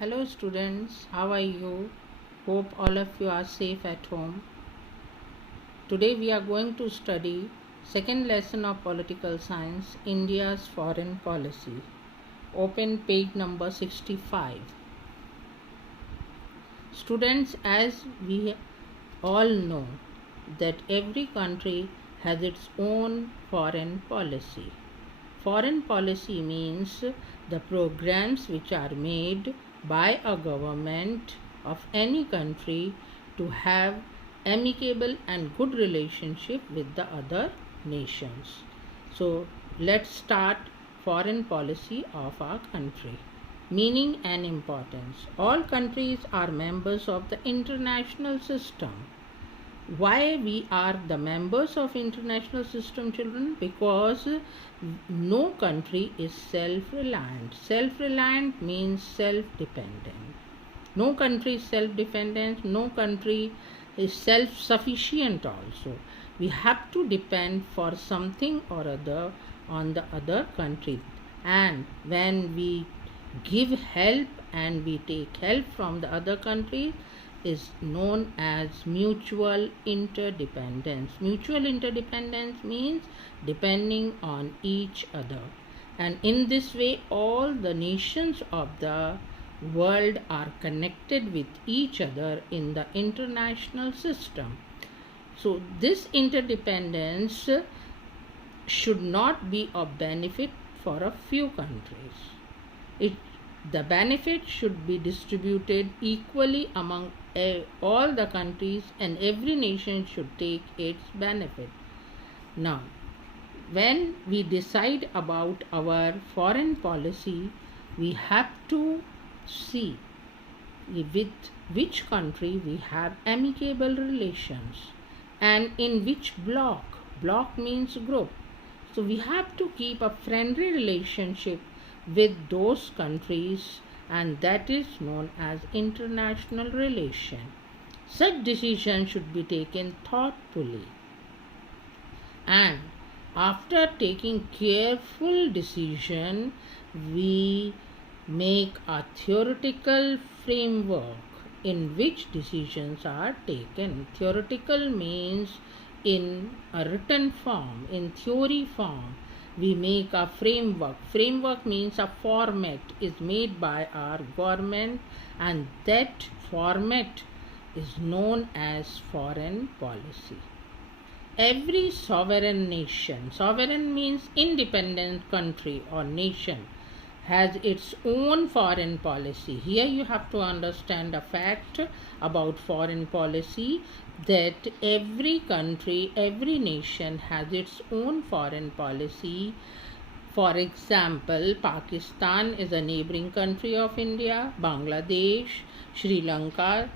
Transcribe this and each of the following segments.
Hello students, how are you? Hope all of you are safe at home. Today we are going to study second lesson of political science, India's foreign policy. Open page number 65. Students, as we all know that every country has its own foreign policy. Foreign policy means the programs which are made by a government of any country to have amicable and good relationship with the other nations. So let's start foreign policy of our country. Meaning and importance. All countries are members of the international system. Why we are the members of international system, children? Because no country is self-reliant. Self-reliant means self-dependent. No country is self-dependent. No country is self-sufficient also. We have to depend for something or other on the other country. And when we give help and we take help from the other country, is known as mutual interdependence. Mutual interdependence means depending on each other. And in this way, all the nations of the world are connected with each other in the international system. So, this interdependence should not be of benefit for a few countries. The benefit should be distributed equally among all the countries, and every nation should take its benefit. Now, when we decide about our foreign policy, we have to see with which country we have amicable relations and in which bloc. Bloc means group. So we have to keep a friendly relationship with those countries, and that is known as international relation. Such decisions should be taken thoughtfully, and after taking careful decision, we make a theoretical framework in which decisions are taken. Theoretical means in a written form, in theory form. We make a framework. Framework means a format is made by our government, and that format is known as foreign policy. Every sovereign means independent country or nation, has its own foreign policy. Here you have to understand a fact about foreign policy, that every country, every nation has its own foreign policy. For example, Pakistan is a neighboring country of India, Bangladesh, Sri Lanka,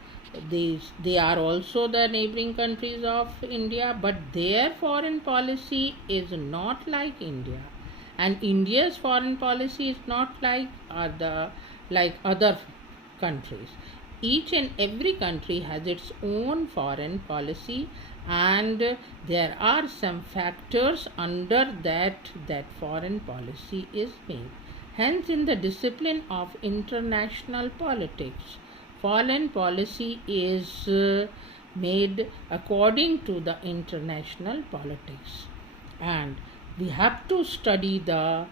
they are also the neighboring countries of India, but their foreign policy is not like India. And India's foreign policy is not like other countries. Each and every country has its own foreign policy, and there are some factors under that foreign policy is made. Hence, in the discipline of international politics, foreign policy is made according to the international politics, and we have to study the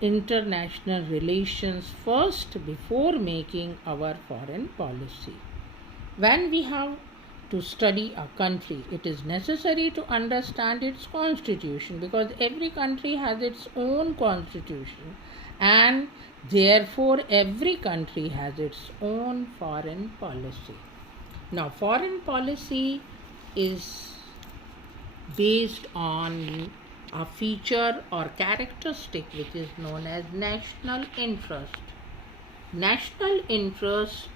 international relations first before making our foreign policy. When we have to study a country, it is necessary to understand its constitution, because every country has its own constitution, and therefore every country has its own foreign policy. Now, foreign policy is based on a feature or characteristic which is known as national interest. National interest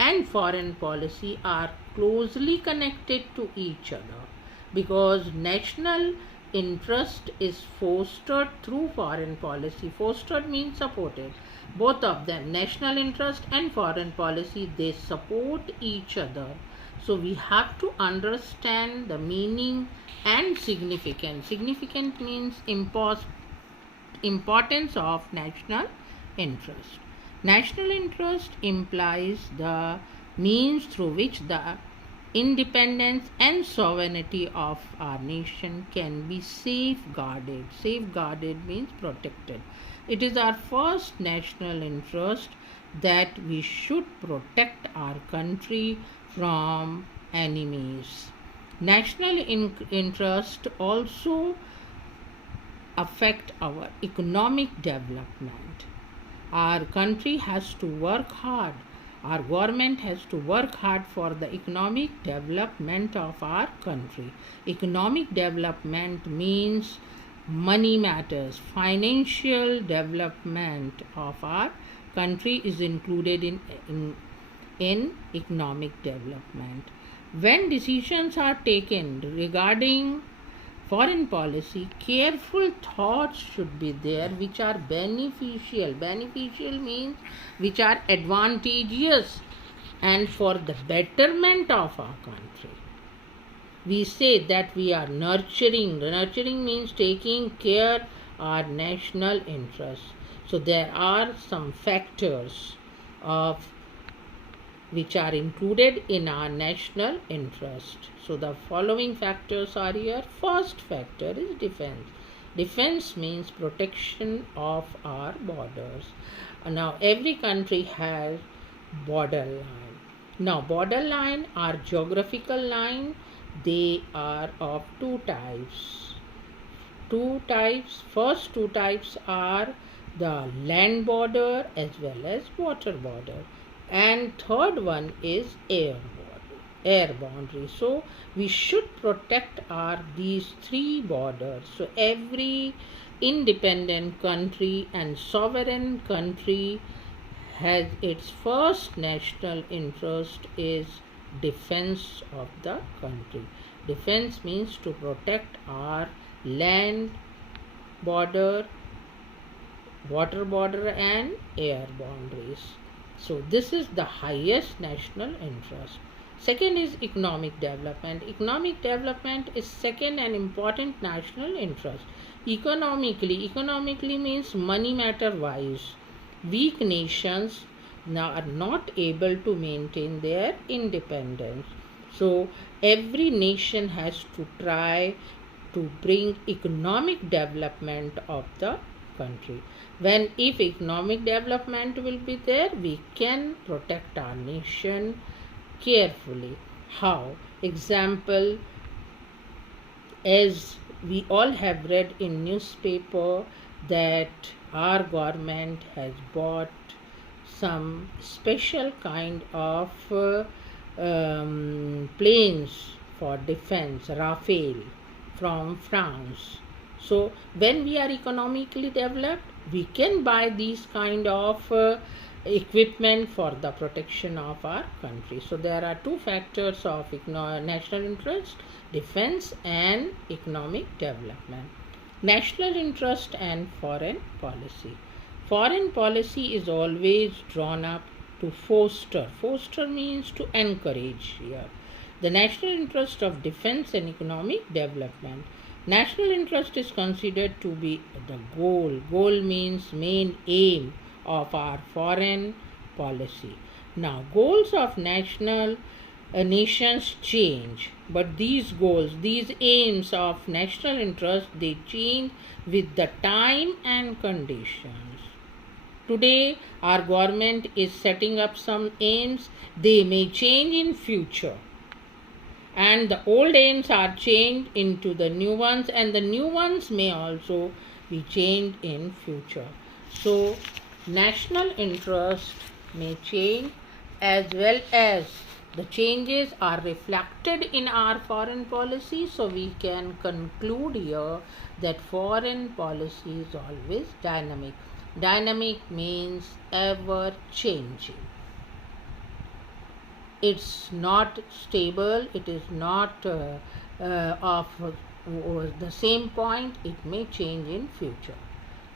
and foreign policy are closely connected to each other, because national interest is fostered through foreign policy. Fostered means supported. Both of them, national interest and foreign policy, they support each other. So we have to understand the meaning and significance. Significant means importance of national interest. National interest implies the means through which the independence and sovereignty of our nation can be safeguarded. Safeguarded means protected. It is our first national interest that we should protect our country from enemies. National interest also affect our economic development. Our country has to work hard. Our government has to work hard for the economic development of our country. Economic development means money matters. Financial development of our country is included in economic development. When decisions are taken regarding foreign policy, careful thoughts should be there which are beneficial. Beneficial means which are advantageous and for the betterment of our country. We say that we are nurturing. Nurturing means taking care our national interests. So there are some factors of which are included in our national interest. So the following factors are here. First factor is defense. Defense means protection of our borders. Now every country has borderline. Now borderline are geographical line. They are of two types. First two types are the land border as well as water border, and third one is air boundary. So we should protect our these three borders. So every independent country and sovereign country has its first national interest is defense of the country. Defense means to protect our land border, water border and air boundaries. So this is the highest national interest. Second is economic development. Economic development is second and important national interest. Economically means money matter wise. Weak nations now are not able to maintain their independence. So every nation has to try to bring economic development of the country. When if economic development will be there, we can protect our nation carefully. How? Example, as we all have read in newspaper that our government has bought some special kind of planes for defense, Rafale from France. So when we are economically developed, we can buy these kind of equipment for the protection of our country. So there are two factors of national interest: defense and economic development. National interest and foreign policy. Foreign policy is always drawn up to foster. Foster means to encourage here. The national interest of defense and economic development. National interest is considered to be the goal. Goal means main aim of our foreign policy. Now, goals of nations change, but these goals, these aims of national interest, they change with the time and conditions. Today, our government is setting up some aims. They may change in future, and the old aims are changed into the new ones, and the new ones may also be changed in future. So national interest may change, as well as the changes are reflected in our foreign policy. So we can conclude here that foreign policy is always dynamic. Dynamic means ever changing. It's not stable, it is not of the same point, it may change in future.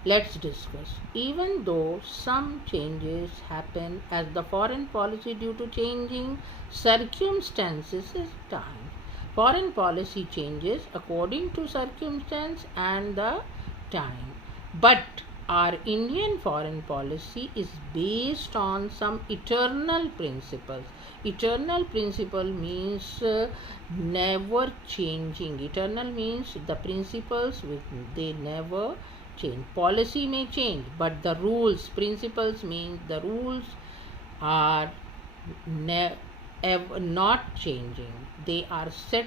Let's discuss. Even though some changes happen as the foreign policy due to changing circumstances is time. Foreign policy changes according to circumstance and the time. But our Indian foreign policy is based on some eternal principles. Eternal principle means never changing. Eternal means the principles they never change. Policy may change, but the rules, principles means the rules are not changing. They are set,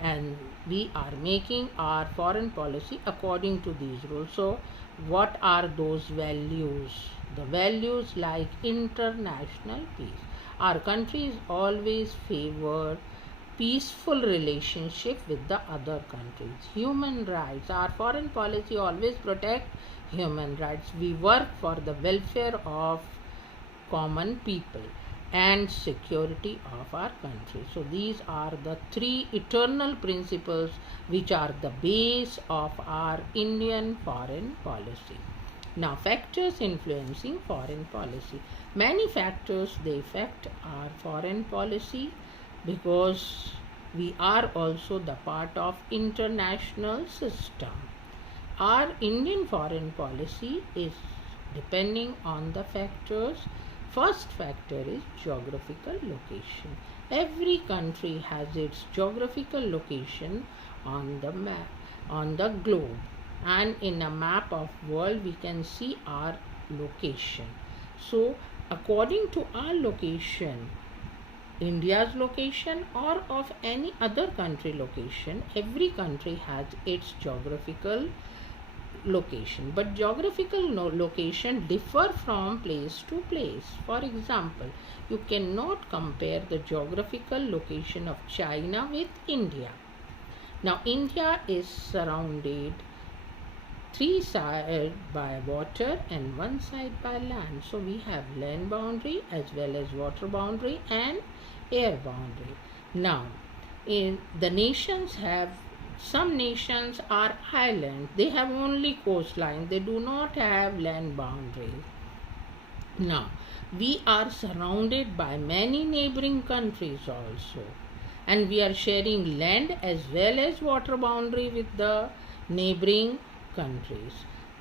and we are making our foreign policy according to these rules. So what are those values? The values like international peace. Our country is always favored peaceful relationship with the other countries. Human rights. Our foreign policy always protect human rights. We work for the welfare of common people and security of our country. So these are the three eternal principles which are the base of our Indian foreign policy. Now, factors influencing foreign policy. Many factors they affect our foreign policy because we are also the part of international system. Our Indian foreign policy is depending on the factors. First factor is geographical location. Every country has its geographical location on the map, on the globe, and in a map of world we can see our location. So according to our location, India's location or of any other country location, every country has its geographical location, but geographical location differ from place to place. For example, you cannot compare the geographical location of China with India. Now India is surrounded three sides by water and one side by land. So we have land boundary as well as water boundary and air boundary. Now in the nations have, some nations are islands, they have only coastline, they do not have land boundaries. Now we are surrounded by many neighboring countries also, and we are sharing land as well as water boundary with the neighboring countries.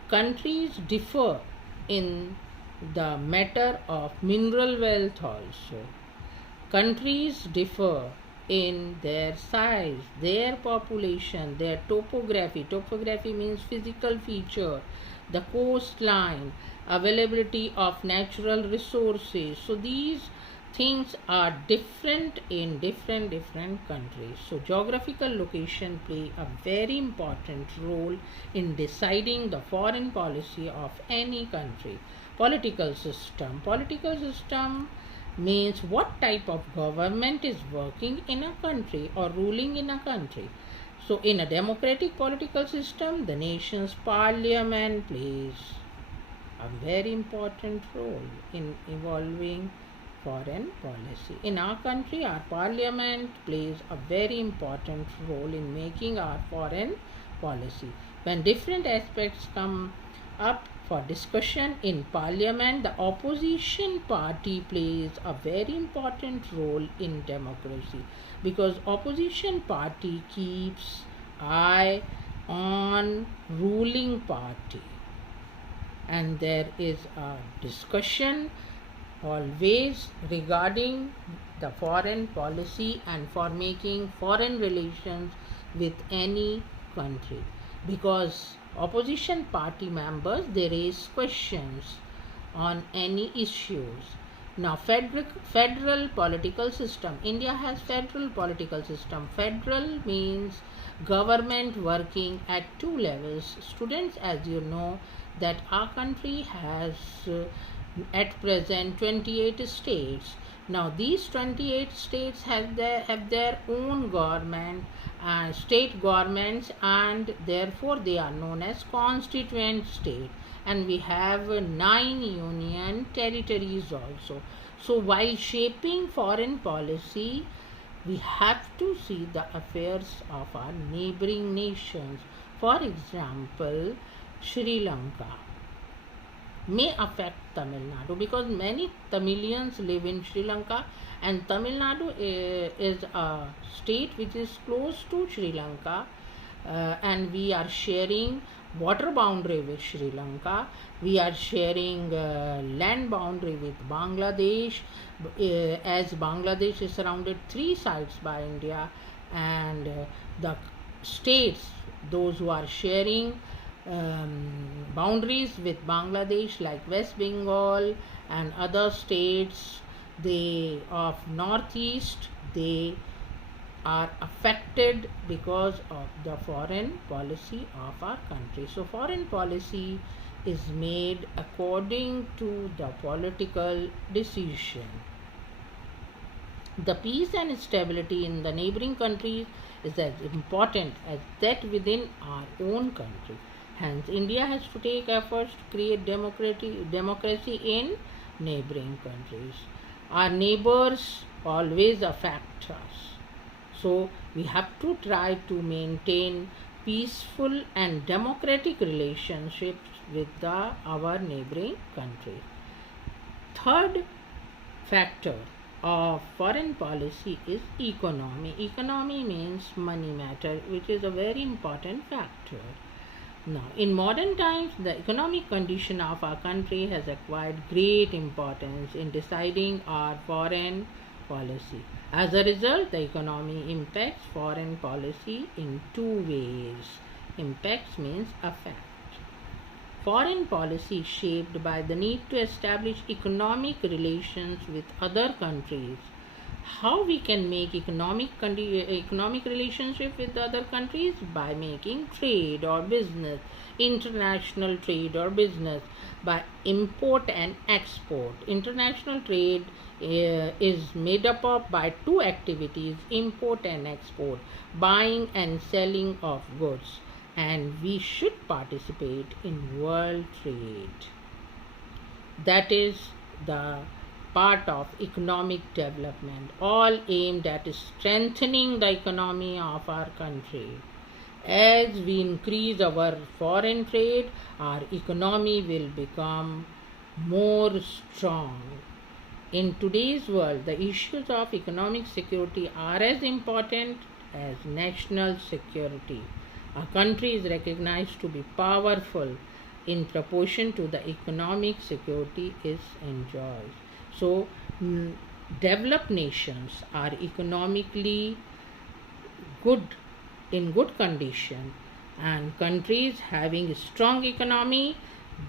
Countries differ in the matter of mineral wealth also. Countries differ in their size, their population, their topography. Topography means physical feature, the coastline, availability of natural resources. So these things are different in different countries. So geographical location play a very important role in deciding the foreign policy of any country. Political system. Political system means what type of government is working in a country or ruling in a country. So in a democratic political system, the nation's parliament plays a very important role in evolving foreign policy. In our country, our parliament plays a very important role in making our foreign policy. When different aspects come up for discussion in parliament, the opposition party plays a very important role in democracy, because opposition party keeps eye on ruling party, and there is a discussion always regarding the foreign policy and for making foreign relations with any country, because opposition party members they raise questions on any issues. Now federal political system. India has federal political system. Federal means government working at two levels. Students, as you know that our country has at present 28 states. Now these 28 states have their own government, state governments, and therefore they are known as constituent state, and we have 9 union territories also. So while shaping foreign policy, we have to see the affairs of our neighboring nations. For example, Sri Lanka may affect Tamil Nadu, because many Tamilians live in Sri Lanka, and Tamil Nadu is a state which is close to Sri Lanka, and we are sharing water boundary with Sri Lanka. We are sharing land boundary with Bangladesh, as Bangladesh is surrounded three sides by India, and the states, those who are sharing boundaries with Bangladesh, like West Bengal and other states, they of northeast, they are affected because of the foreign policy of our country. So, foreign policy is made according to the political decision. The peace and stability in the neighboring countries is as important as that within our own country. Hence, India has to take efforts to create democracy in neighboring countries. Our neighbors always affect us. So, we have to try to maintain peaceful and democratic relationships with our neighboring countries. Third factor of foreign policy is economy. Economy means money matter, which is a very important factor. Now, in modern times, the economic condition of our country has acquired great importance in deciding our foreign policy. As a result, the economy impacts foreign policy in two ways. Impacts means affect. Foreign policy is shaped by the need to establish economic relations with other countries. How we can make economic relationship with other countries? By making trade or business, international trade or business, by import and export. International trade is made up of by two activities: import and export, buying and selling of goods, and we should participate in world trade. That is the part of economic development, all aimed at strengthening the economy of our country. As we increase our foreign trade, our economy will become more strong. In today's world, the issues of economic security are as important as national security. A country is recognized to be powerful in proportion to the economic security it enjoys. So, developed nations are economically good, in good condition, and countries having strong economy,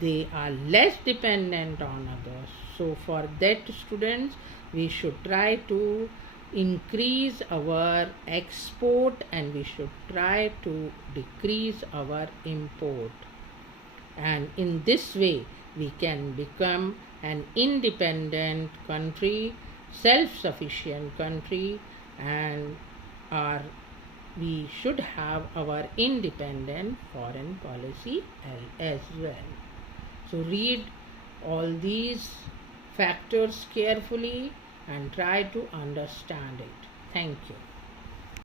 they are less dependent on others. So, for that, students, we should try to increase our export and we should try to decrease our import. And in this way, we can become an independent country, self sufficient country, and our we should have our independent foreign policy as well. So, read all these factors carefully and try to understand it. Thank you.